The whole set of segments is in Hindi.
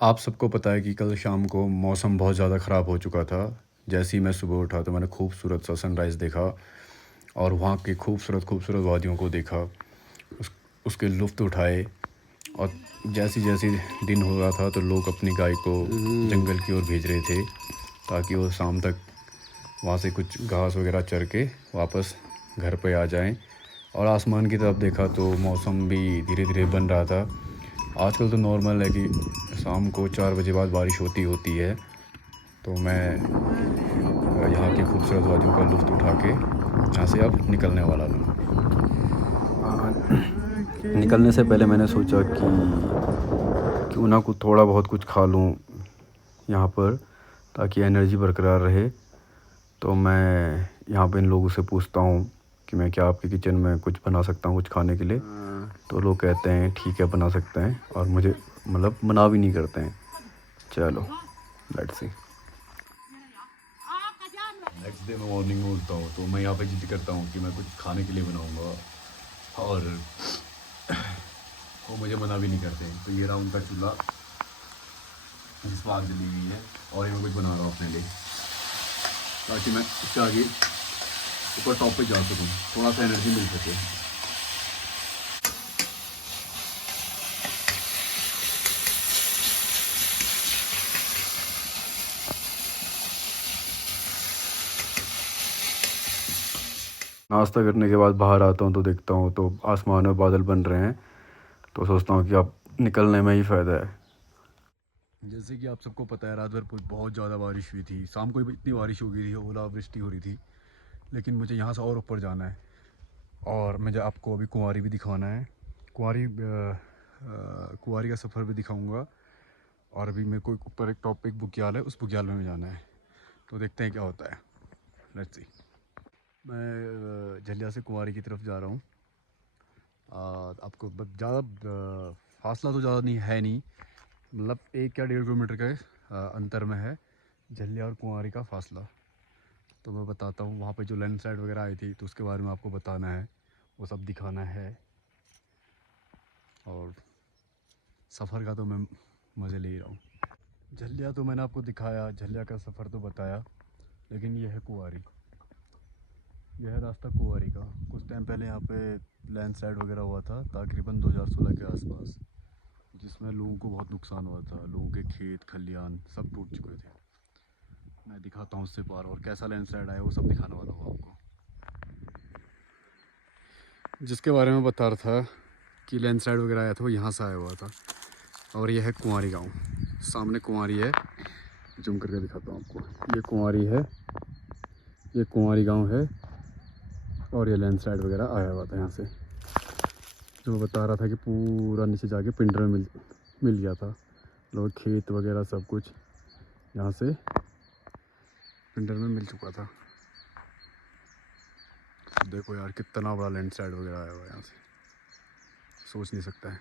आप सबको पता है कि कल शाम को मौसम बहुत ज़्यादा ख़राब हो चुका था। जैसे ही मैं सुबह उठा तो मैंने खूबसूरत सा सनराइज़ देखा और वहाँ की खूबसूरत वादियों को देखा, उस उसके लुत्फ़ उठाए। और जैसे-जैसे दिन हो रहा था तो लोग अपनी गाय को जंगल की ओर भेज रहे थे ताकि वो शाम तक वहाँ से कुछ घास वग़ैरह चर के वापस घर पे आ जाएँ। और आसमान की तरफ देखा तो मौसम भी धीरे-धीरे बन रहा था। आजकल तो नॉर्मल है कि शाम को 4 बजे बाद बारिश होती है। तो मैं यहाँ की खूबसूरत वादियों का लुत्फ़ उठा के यहाँ से अब निकलने वाला था। निकलने से पहले मैंने सोचा कि क्यों ना कुछ थोड़ा बहुत कुछ खा लूँ यहाँ पर, ताकि एनर्जी बरकरार रहे। तो मैं यहाँ पे इन लोगों से पूछता हूँ कि मैं क्या आपके किचन में कुछ बना सकता हूँ कुछ खाने के लिए। तो लोग कहते हैं ठीक है बना सकते हैं, और मुझे मतलब मना भी नहीं करते हैं। चलो लेट्स सी। नेक्स्ट डे मैं मॉर्निंग में उठता हूँ तो मैं यहाँ पे जिद करता हूँ कि मैं कुछ खाने के लिए बनाऊँगा, और वो मुझे मना भी नहीं करते। तो ये रहा उनका चूल्हा जिस पर आग जली हुई है, और ये मैं कुछ बना रहा हूँ अपने लिए ताकि मैं इसके आगे ऊपर टॉप पे जा सकूँ, थोड़ा सा एनर्जी मिल सके। नाश्ता करने के बाद बाहर आता हूँ तो देखता हूँ तो आसमान में बादल बन रहे हैं। तो सोचता हूँ कि अब निकलने में ही फ़ायदा है। जैसे कि आप सबको पता है रात भर बहुत ज़्यादा बारिश हुई थी। शाम को भी इतनी बारिश हो गई थी, ओलावृष्टि हो रही थी। लेकिन मुझे यहाँ से और ऊपर जाना है, और मुझे आपको अभी कुंवारी भी दिखाना है। कुंवारी का सफ़र भी दिखाऊंगा। और अभी मेरे को ऊपर एक टॉपिक बुग्याल है, उस बुग्याल में भी जाना है। तो देखते हैं क्या होता है। Let's see. मैं झलिया से कुंवारी की तरफ जा रहा हूँ। आपको ज़्यादा फासला तो ज़्यादा नहीं है, नहीं मतलब 1 या 1.5 किलोमीटर के अंतर में है झलिया और कुंवारी का फासला। तो मैं बताता हूँ, वहाँ पे जो लैंडस्लाइड वगैरह आई थी तो उसके बारे में आपको बताना है, वो सब दिखाना है। और सफ़र का तो मैं मज़े ले ही रहा हूँ। झलिया तो मैंने आपको दिखाया, झलिया का सफ़र तो बताया, लेकिन ये है कुंवारी। यह है रास्ता कुंवारी का। कुछ टाइम पहले यहाँ पे लैंडस्लाइड वगैरह हुआ था, तकरीबन 2016 के आसपास, जिसमें लोगों को बहुत नुकसान हुआ था। लोगों के खेत खलियान सब टूट चुके थे। मैं दिखाता हूँ उससे पार, और कैसा लैंडस्लाइड आया वो सब दिखाने वाला हूँ आपको। जिसके बारे में बता रहा था कि लैंडस्लाइड वगैरह आया था, वो यहाँ से आया हुआ था। और यह है कुंवारी गांव। सामने कुंवारी है, जूम करके दिखाता हूँ आपको। ये कुंवारी है, ये कुंवारी गांव है। और ये लैंडस्लाइड वगैरह आया हुआ था यहाँ से, जो बता रहा था कि पूरा नीचे जाके पिंडर में मिल गया था। लोग खेत वगैरह सब कुछ यहाँ से पिंडर में मिल चुका था। देखो यार कितना बड़ा लैंडस्लाइड वगैरह आया हुआ है यहाँ से, सोच नहीं सकता है।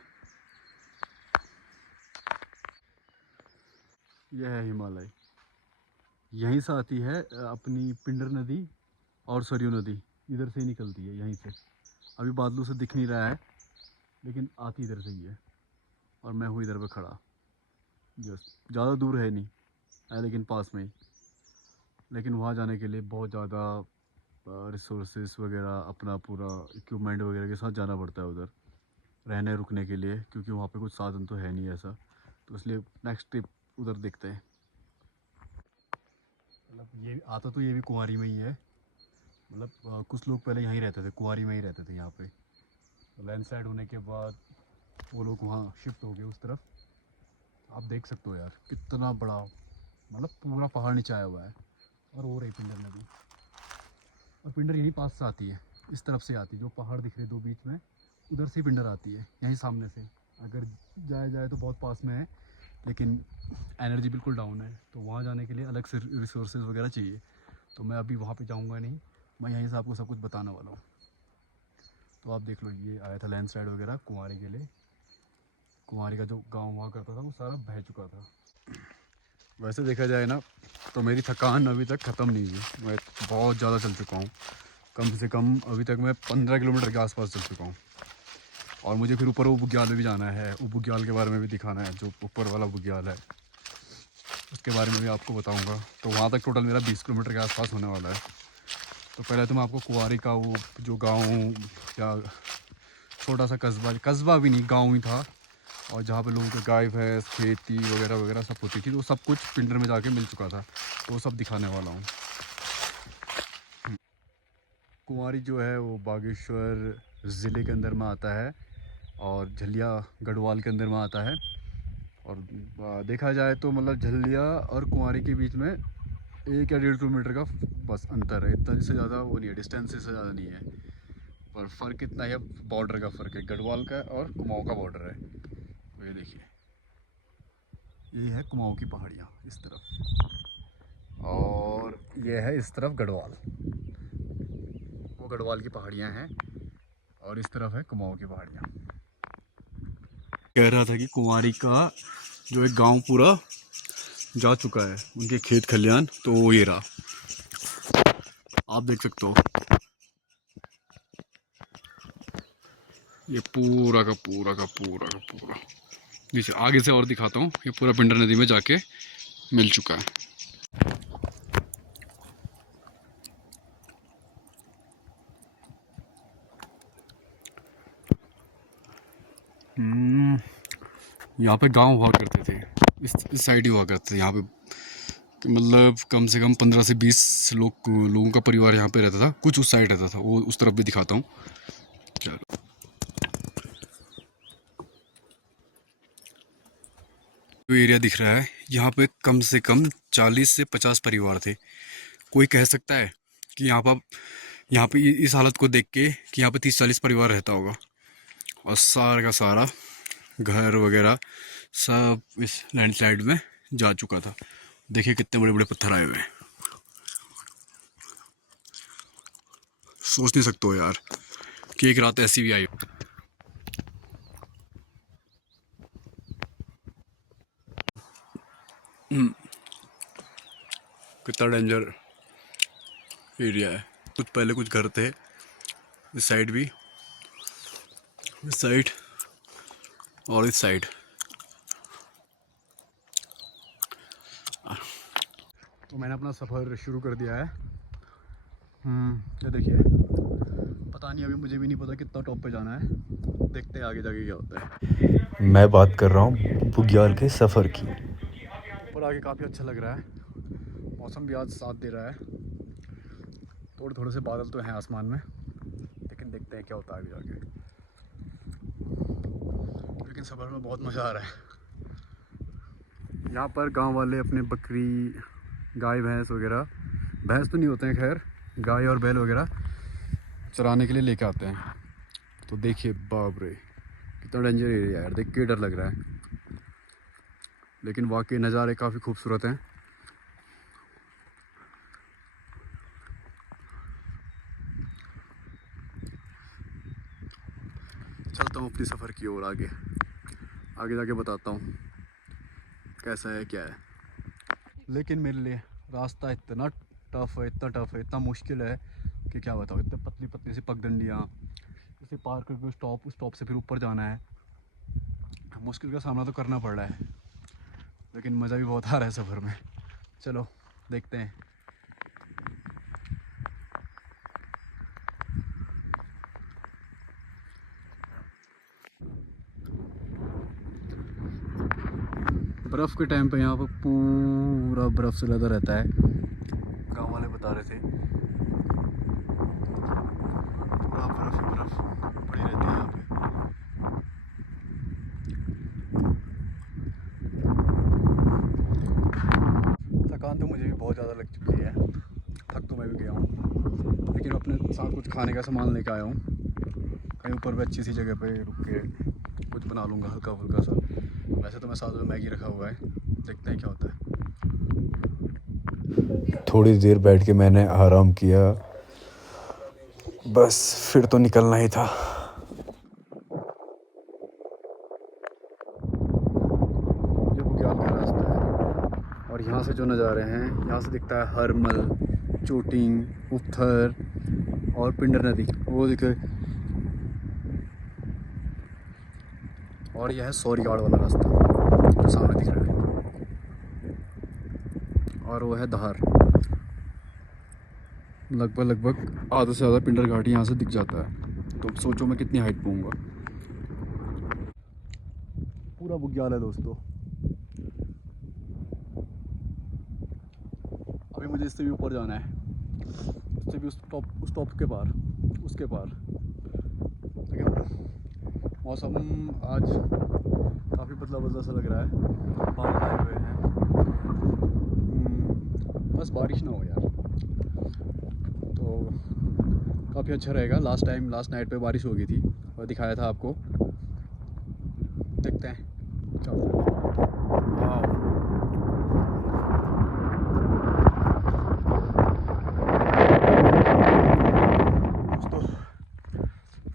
यह है हिमालय। यहीं से आती है अपनी पिंडर नदी और सरयू नदी, इधर से ही निकलती है यहीं से। अभी बादलों से दिख नहीं रहा है, लेकिन आती इधर से ही है। और मैं हूँ इधर पे खड़ा, जस्ट ज़्यादा दूर है नहीं है, लेकिन पास में ही। लेकिन वहाँ जाने के लिए बहुत ज़्यादा रिसोर्सेज वगैरह, अपना पूरा इक्विपमेंट वगैरह के साथ जाना पड़ता है उधर रहने रुकने के लिए, क्योंकि वहाँ पे कुछ साधन तो है नहीं ऐसा। तो इसलिए नेक्स्ट ट्रिप उधर देखते हैं। मतलब ये आता तो ये भी कुंवारी में ही है। मतलब कुछ लोग पहले यहीं रहते थे, कुंवारी में ही रहते थे यहाँ पे। तो लैंडस्लाइड होने के बाद वो लोग वहाँ शिफ्ट हो गए उस तरफ। आप देख सकते हो यार कितना बड़ा, मतलब पूरा पहाड़ नीचे आया हुआ है। और वो रही पिंडर नदी, और पिंडर यहीं पास से आती है, इस तरफ से आती है। जो पहाड़ दिख रहे दो बीच में, उधर से पिंडर आती है, यहीं सामने से। अगर जाया जाए तो बहुत पास में है, लेकिन एनर्जी बिल्कुल डाउन है, तो वहाँ जाने के लिए अलग से रिसोर्सेज वगैरह चाहिए। तो मैं अभी वहाँ पे जाऊँगा नहीं, मैं यहीं से आपको सब कुछ बताने वाला हूँ। तो आप देख लो, ये आया था लैंडस्लाइड वगैरह कुंवारी के लिए। कुंवारी का जो गांव हुआ करता था वो सारा बह चुका था। वैसे देखा जाए ना तो मेरी थकान अभी तक ख़त्म नहीं हुई। मैं बहुत ज़्यादा चल चुका हूँ, कम से कम अभी तक मैं 15 किलोमीटर के आसपास चल चुका हूँ। और मुझे फिर ऊपर वो बुग्याल में भी जाना है, वो बुग्याल के बारे में भी दिखाना है, जो ऊपर वाला बुग्याल है उसके बारे में भी आपको बताऊंगा। तो वहाँ तक टोटल मेरा 20 किलोमीटर के आसपास होने वाला है। तो पहले तो मैं आपको कुंवारी का वो जो गांव या छोटा सा कस्बा भी नहीं, गांव ही था, और जहाँ पे लोगों के गाय भैंस खेती वगैरह वगैरह सब होती थी, तो सब कुछ पिंडर में जाके मिल चुका था, तो वो सब दिखाने वाला हूँ। कुंवारी जो है वो बागेश्वर ज़िले के अंदर में आता है और झलिया गढ़वाल के अंदर में आता है। और देखा जाए तो मतलब झलिया और कुंवारी के बीच में 1 या 1.5 किलोमीटर का बस अंतर है, इतना से ज़्यादा वो नहीं है, डिस्टेंस से ज़्यादा नहीं है, पर फ़र्क इतना है, बॉर्डर का फ़र्क है, गढ़वाल का और कुमाऊँ का बॉर्डर है। तो ये देखिए, ये है कुमाऊँ की पहाड़ियाँ इस तरफ, और ये है इस तरफ गढ़वाल, वो गढ़वाल की पहाड़ियाँ हैं, और इस तरफ है कुमाऊँ की पहाड़ियाँ। कह रहा था कि कुंवारी का जो एक गांव पूरा जा चुका है, उनके खेत खलियान, तो वो ये रहा, आप देख सकते हो, ये पूरा का पूरा का पूरा का पूरा। नीचे आगे से और दिखाता हूँ, ये पूरा पिंडर नदी में जाके मिल चुका है। यहाँ पे गांव हुआ करते थे, इस साइड ही हुआ करते थे यहाँ पे, मतलब कम से कम 15 से 20 लोगों का परिवार यहाँ पे रहता था, कुछ उस साइड रहता था, वो उस तरफ भी दिखाता हूँ। चलो, जो एरिया दिख रहा है यहाँ पे कम से कम 40 से 50 परिवार थे। कोई कह सकता है कि यहाँ पे इस हालत को देख के कि यहाँ पे 30-40 परिवार रहता होगा, और सारा का सारा घर वगैरह सब इस लैंडस्लाइड में जा चुका था। देखिए कितने बड़े बड़े पत्थर आए हुए हैं, सोच नहीं सकते हो यार कि एक रात ऐसी भी आई। कितना डेंजर एरिया है। कुछ पहले कुछ घर थे इस साइड भी, इस साइड और इस साइड। तो मैंने अपना सफ़र शुरू कर दिया है। ये देखिए, पता नहीं, अभी मुझे भी नहीं पता कितना टॉप पे जाना है, देखते हैं आगे जाके क्या होता है। मैं बात कर रहा हूँ बुग्याल के सफ़र की। और आगे काफ़ी अच्छा लग रहा है, मौसम भी आज साथ दे रहा है, थोड़े थोड़े से बादल तो हैं आसमान में, लेकिन देखते हैं क्या होता है आगे जाके। लेकिन सफ़र में बहुत मज़ा आ रहा है। यहाँ पर गांव वाले अपने बकरी गाय भैंस वगैरह, भैंस तो नहीं होते हैं खैर, गाय और बैल वगैरह चराने के लिए लेके आते हैं। तो देखिए, बाप रे कितना डेंजर एरिया है यार, देख के डर लग रहा है, लेकिन वाकई नज़ारे काफ़ी खूबसूरत हैं। चलता हूँ अपनी सफ़र की ओर, आगे आगे जाके बताता हूँ कैसा है क्या है। लेकिन मेरे लिए रास्ता इतना टफ़ है, इतना टफ़ है, इतना मुश्किल है कि क्या बताऊँ। इतने पतली पतली सी पगडंडियाँ, इसे पार करके स्टॉप से फिर ऊपर जाना है। मुश्किल का सामना तो करना पड़ रहा है, लेकिन मज़ा भी बहुत आ रहा है सफ़र में। चलो देखते हैं। बर्फ़ के टाइम पे यहाँ पर पूरा बर्फ़ से लदा रहता है, गांव वाले बता रहे थे, पूरा बर्फ़ ही बर्फ़ पड़ी रहती है यहाँ पे। थकान तो मुझे भी बहुत ज़्यादा लग चुकी है, थक तो मैं भी गया हूँ, लेकिन अपने साथ कुछ खाने का सामान लेकर आया हूँ। कहीं ऊपर भी अच्छी सी जगह पे रुक के कुछ बना लूँगा हल्का फुल्का सा। वैसे तो मैं साथ में मैगी रखा हुआ है, देखते हैं क्या होता है। थोड़ी देर बैठ के मैंने आराम किया, बस फिर तो निकलना ही था। ये बुग्याल का रास्ता है, और यहाँ से जो नज़ारे हैं, यहाँ से दिखता है हरमल, चोटिंग, उथर और पिंडर नदी, वो दिखे। और यह है सौरीगाड़ वाला रास्ता जो सामने दिख रहा है, और वो है धार। लगभग आधा से ज़्यादा पिंडर घाटी यहाँ से दिख जाता है। तो अब सोचो मैं कितनी हाइट पाऊँगा। पूरा बुग्याल है दोस्तों। अभी मुझे इससे भी ऊपर जाना है, इससे भी उस टॉप के पार, उसके पार। लेकिन मौसम आज काफ़ी बदला बदला सा लग रहा है, बादल आए हुए हैं। बस बारिश ना हो यार तो काफ़ी अच्छा रहेगा। लास्ट नाइट पे बारिश हो गई थी और दिखाया था आपको। देखते हैं क्या होता है। दोस्तों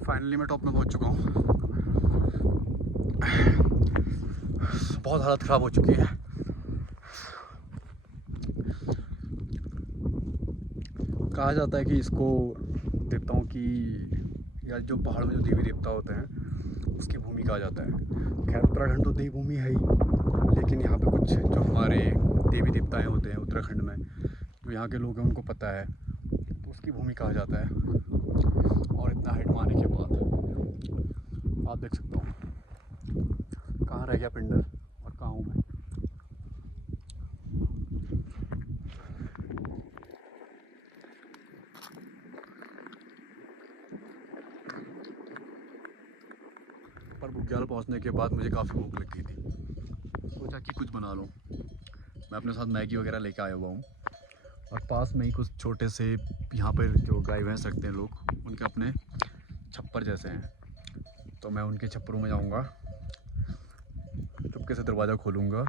फाइनली मैं टॉप में पहुंच चुका हूँ। बहुत हालत ख़राब हो चुकी है। कहा जाता है कि इसको देवताओं की, या जो पहाड़ में जो देवी देवता होते हैं उसकी भूमि कहा जाता है। खैर उत्तराखंड तो देवी भूमि है ही, लेकिन यहाँ पे कुछ जो हमारे देवी देवताएं होते हैं उत्तराखंड में, जो यहाँ के लोग हैं उनको पता है, तो उसकी भूमि कहा जाता है। और इतना हाइट में आने के बाद आप देख सकते हो कहाँ रह गया पिंडर और कहाँ हूँ मैं। पर बुग्याल पहुँचने के बाद मुझे काफ़ी भूख लग गई थी। सोचा कि कुछ बना लूँ। मैं अपने साथ मैगी वगैरह लेके आया हुआ हूँ, और पास में ही कुछ छोटे से यहाँ पर जो गाय भैंस रखते हैं लोग, उनके अपने छप्पर जैसे हैं। तो मैं उनके छप्परों में जाऊँगा, चुपके से दरवाज़ा खोलूँगा,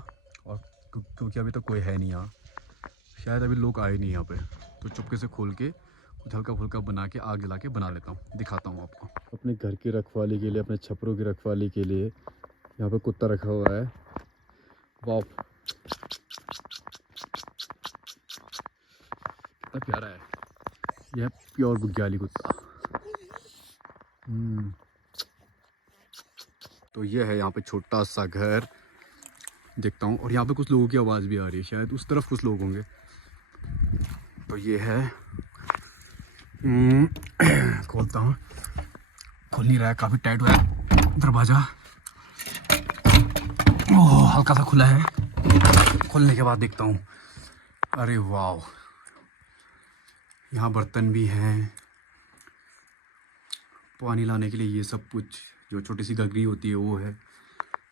और क्योंकि अभी तो कोई है नहीं यहाँ, शायद अभी लोग आए नहीं यहाँ पे, तो चुपके से खोल के कुछ हल्का फुल्का बना के आग जला के बना लेता हूँ। दिखाता हूँ आपको। अपने घर की रखवाली के लिए, अपने छप्परों की रखवाली के लिए यहाँ पे कुत्ता रखा हुआ है। वाह कितना प्यारा है। यह प्योर बुग्याली कुत्ता। तो यह है यहाँ पे छोटा सा घर, देखता हूँ। और यहाँ पे कुछ लोगों की आवाज़ भी आ रही है, शायद उस तरफ कुछ लोग होंगे। तो ये है, खोलता हूँ, खुल नहीं रहा है, काफ़ी टाइट हुआ है दरवाज़ा। ओह हल्का सा खुला है। खोलने के बाद देखता हूँ, अरे वाह, यहाँ बर्तन भी हैं, पानी लाने के लिए ये सब कुछ, जो छोटी सी गगरी होती है वो है,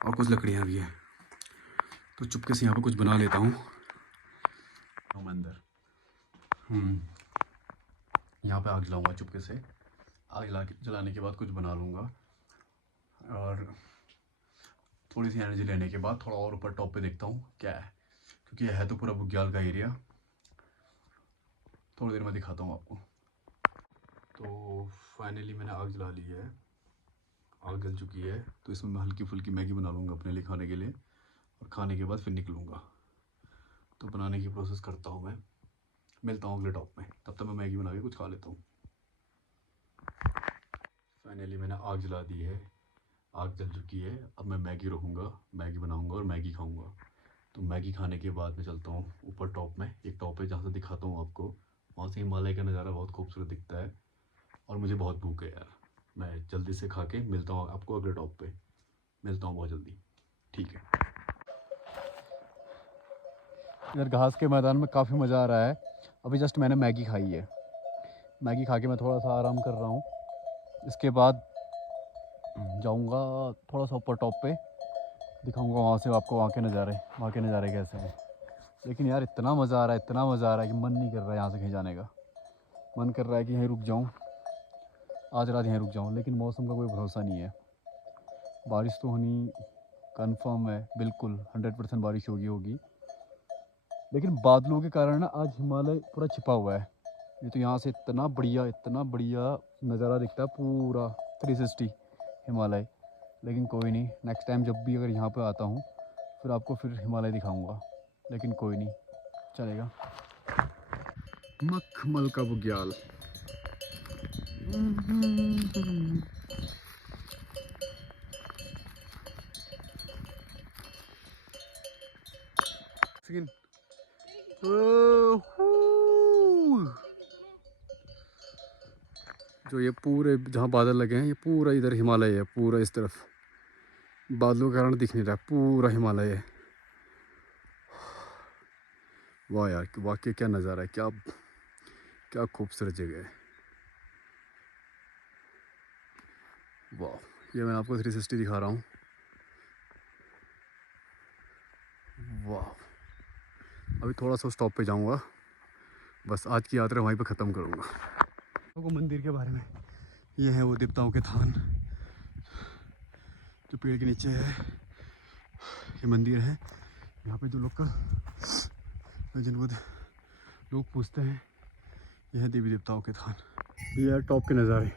और कुछ लकड़ियाँ भी हैं। तो चुपके से यहाँ पे कुछ बना लेता हूँ अंदर। यहाँ पे आग जलाऊँगा चुपके से। आग जलाने के बाद कुछ बना लूँगा, और थोड़ी सी एनर्जी लेने के बाद थोड़ा और ऊपर टॉप पे देखता हूँ क्या है, क्योंकि यह है तो पूरा बुग्याल का एरिया। थोड़ी देर में दिखाता हूँ आपको। तो फाइनली मैंने आग जला ली है, आग जल चुकी है। तो इसमें मैं हल्की फुल्की मैगी बना लूँगा अपने लिए खाने के लिए, और खाने के बाद फिर निकलूँगा। तो बनाने की प्रोसेस करता हूँ मैं, मिलता हूँ अगले टॉप में। तब तक मैं मैगी बना के कुछ खा लेता हूँ। फाइनली मैंने आग जला दी है, आग जल चुकी है। अब मैं मैगी रखूँगा, मैगी बनाऊँगा और मैगी खाऊँगा। तो मैगी खाने के बाद मैं चलता हूँ ऊपर टॉप में। एक टॉप है जहाँ से दिखाता हूँ आपको, वहाँ से हिमालय का नज़ारा बहुत खूबसूरत दिखता है। और मुझे बहुत भूख है यार, मैं जल्दी से खा के मिलता हूँ आपको अगले टॉप पे। मिलता हूँ बहुत जल्दी, ठीक है। इधर घास के मैदान में काफ़ी मज़ा आ रहा है। अभी जस्ट मैंने मैगी खाई है, मैगी खा के मैं थोड़ा सा आराम कर रहा हूँ। इसके बाद जाऊँगा थोड़ा सा ऊपर टॉप पे, दिखाऊँगा वहाँ से आपको वहाँ के नज़ारे कैसे हैं। लेकिन यार इतना मज़ा आ रहा है, इतना मज़ा आ रहा है कि मन नहीं कर रहा है यहाँ से कहीं जाने का। मन कर रहा है कि यहीं रुक जाऊँ, आज रात यहीं रुक जाऊँ। लेकिन मौसम का कोई भरोसा नहीं है, बारिश तो होनी कंफर्म है, बिल्कुल 100% बारिश होगी। लेकिन बादलों के कारण ना आज हिमालय पूरा छिपा हुआ है। ये तो यहाँ से इतना बढ़िया नज़ारा दिखता है, पूरा 360 हिमालय। लेकिन कोई नहीं, नेक्स्ट टाइम जब भी अगर यहाँ पे आता हूँ फिर आपको फिर हिमालय दिखाऊंगा। लेकिन कोई नहीं, चलेगा। मखमल का बुग्याल। सेकंड। जो ये पूरे जहाँ बादल लगे हैं ये पूरा इधर हिमालय है, पूरा इस तरफ बादलों के कारण दिख नहीं रहा, पूरा हिमालय है। वाह यार, वाकई क्या नज़ारा है, क्या क्या खूबसूरत जगह है। वाह, ये मैं आपको 360 दिखा रहा हूँ। वाह, अभी थोड़ा सा स्टॉप पे जाऊँगा, बस आज की यात्रा वहीं पे ख़त्म करूँगा। तो मंदिर के बारे में, ये है वो देवताओं के थान जो पेड़ के नीचे है। ये मंदिर है, यहाँ पे जो जिनको लोग पूछते हैं, यह है देवी देवताओं के थान। ये है टॉप के नज़ारे,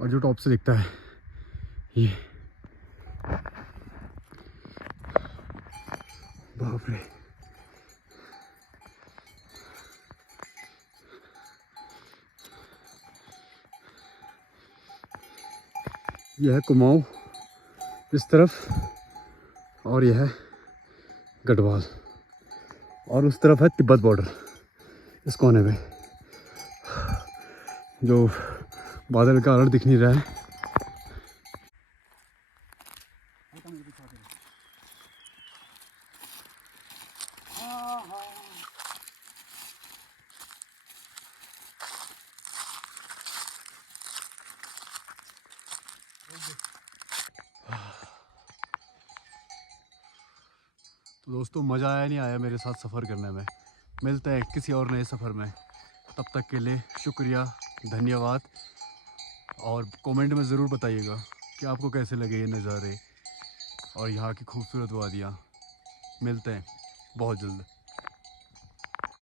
और जो टॉप से दिखता है ये, बाप रे। यह है कुमाऊं इस तरफ, और यह है गढ़वाल, और उस तरफ है तिब्बत बॉर्डर इस कोने में, जो बादल का कारण दिख नहीं रहा है। तो दोस्तों, मज़ा आया नहीं आया मेरे साथ सफ़र करने में? मिलते हैं किसी और नए सफ़र में, तब तक के लिए शुक्रिया, धन्यवाद। और कमेंट में ज़रूर बताइएगा कि आपको कैसे लगे ये नज़ारे और यहाँ की खूबसूरत वादियाँ। मिलते हैं बहुत जल्द।